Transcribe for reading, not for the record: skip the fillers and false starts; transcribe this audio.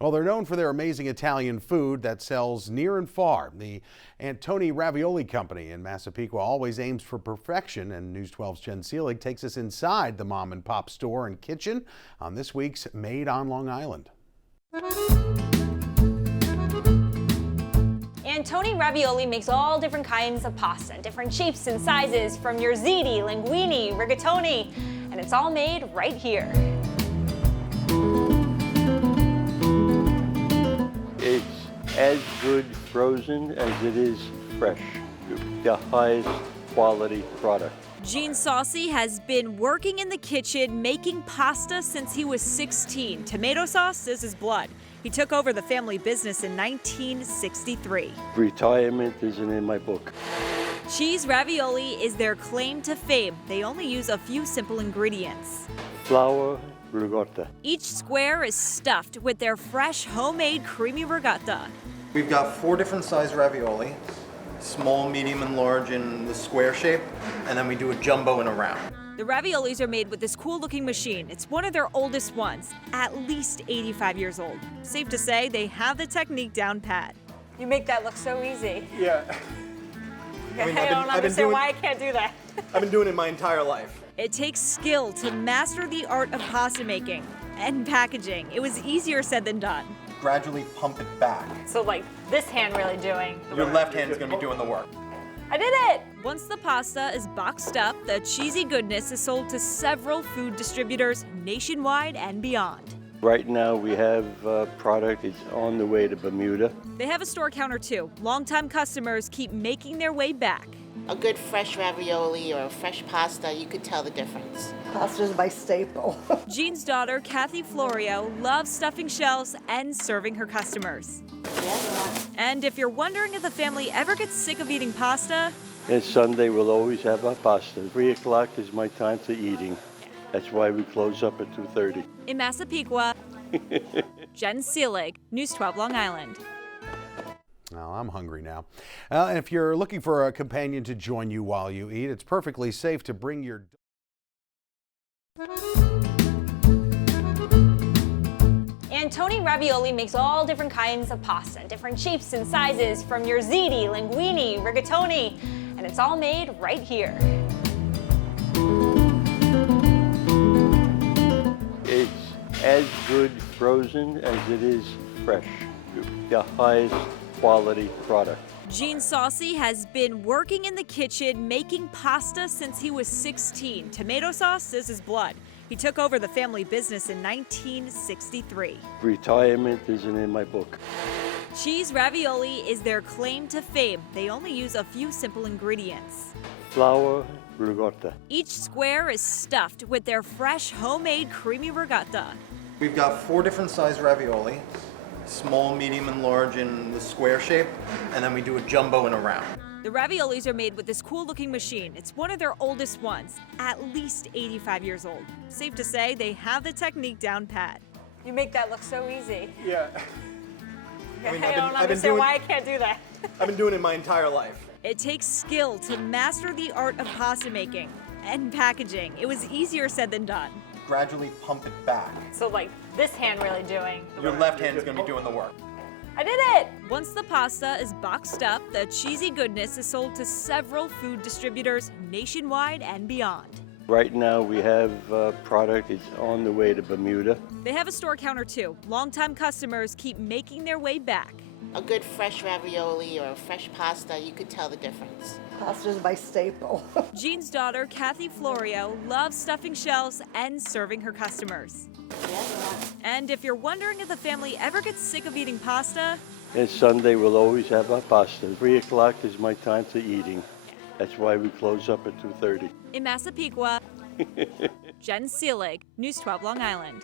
Well, they're known for their amazing Italian food that sells near and far. The Antoni Ravioli company in Massapequa always aims for perfection, and News 12's Jen Seelig takes us inside the mom and pop store and kitchen on this week's Made on Long Island. Antoni Ravioli makes all different kinds of pasta, different shapes and sizes, from your ziti, linguine, rigatoni, and it's all made right here. It's as good frozen as it is fresh. The highest quality product. Gene Saucy has been working in the kitchen making pasta since he was 16. Tomato sauce is his blood. He took over the family business in 1963. Retirement isn't in my book. Cheese ravioli is their claim to fame. They only use a few simple ingredients. Flour, ricotta. Each square is stuffed with their fresh homemade creamy ricotta. We've got 4 different size ravioli, small, medium, and large in the square shape, and then we do a jumbo and a round. The raviolis are made with this cool-looking machine. It's one of their oldest ones, at least 85 years old. Safe to say they have the technique down pat. You make that look so easy. Yeah. I don't understand why I can't do that. I've been doing it my entire life. It takes skill to master the art of pasta making and packaging. It was easier said than done. Gradually pump it back. So like this hand really doing the Your work. left hand is going to be doing the work. I did it! Once the pasta is boxed up, the cheesy goodness is sold to several food distributors nationwide and beyond. Right now we have product. It's on the way to Bermuda. They have a store counter too. Longtime customers keep making their way back. A good fresh ravioli or a fresh pasta, you could tell the difference. Pasta's my staple. Gene's daughter, Kathy Florio, loves stuffing shelves and serving her customers. And if you're wondering if the family ever gets sick of eating pasta, And Sunday we'll always have our pasta. 3 o'clock is my time for eating. That's why we close up at 2:30. in Massapequa, Jen Seelig, News 12 Long Island. Well, I'm hungry now. And if you're looking for a companion to join you while you eat, it's perfectly safe to bring your Antoni Ravioli makes all different kinds of pasta, different shapes and sizes, from your ziti, linguine, rigatoni, and it's all made right here. It's as good frozen as it is fresh. The highest quality product. Gene Saucy has been working in the kitchen making pasta since he was 16. Tomato sauce is his blood. He took over the family business in 1963. Retirement isn't in my book. Cheese ravioli is their claim to fame. They only use a few simple ingredients. Flour, ricotta. Each square is stuffed with their fresh homemade creamy ricotta. We've got 4 different size ravioli, small, medium, and large in the square shape, and then we do a jumbo and a round. The raviolis are made with this cool-looking machine. It's one of their oldest ones, at least 85 years old. Safe to say they have the technique down pat. You make that look so easy. Yeah. I don't understand why I can't do that. I've been doing it my entire life. It takes skill to master the art of pasta making and packaging. It was easier said than done. Gradually pump it back. So like this hand really doing the Your work. left hand is going to be doing the work. I did it! Once the pasta is boxed up, the cheesy goodness is sold to several food distributors nationwide and beyond. Right now we have product. It's on the way to Bermuda. They have a store counter too. Longtime customers keep making their way back. A good fresh ravioli or a fresh pasta, you could tell the difference. Pasta's my staple. Gene's daughter, Kathy Florio, loves stuffing shelves and serving her customers. And if you're wondering if the family ever gets sick of eating pasta, And Sunday we'll always have our pasta. 3 o'clock is my time for eating. That's why we close up at 2:30. in Massapequa, Jen Seelig, News 12 Long Island.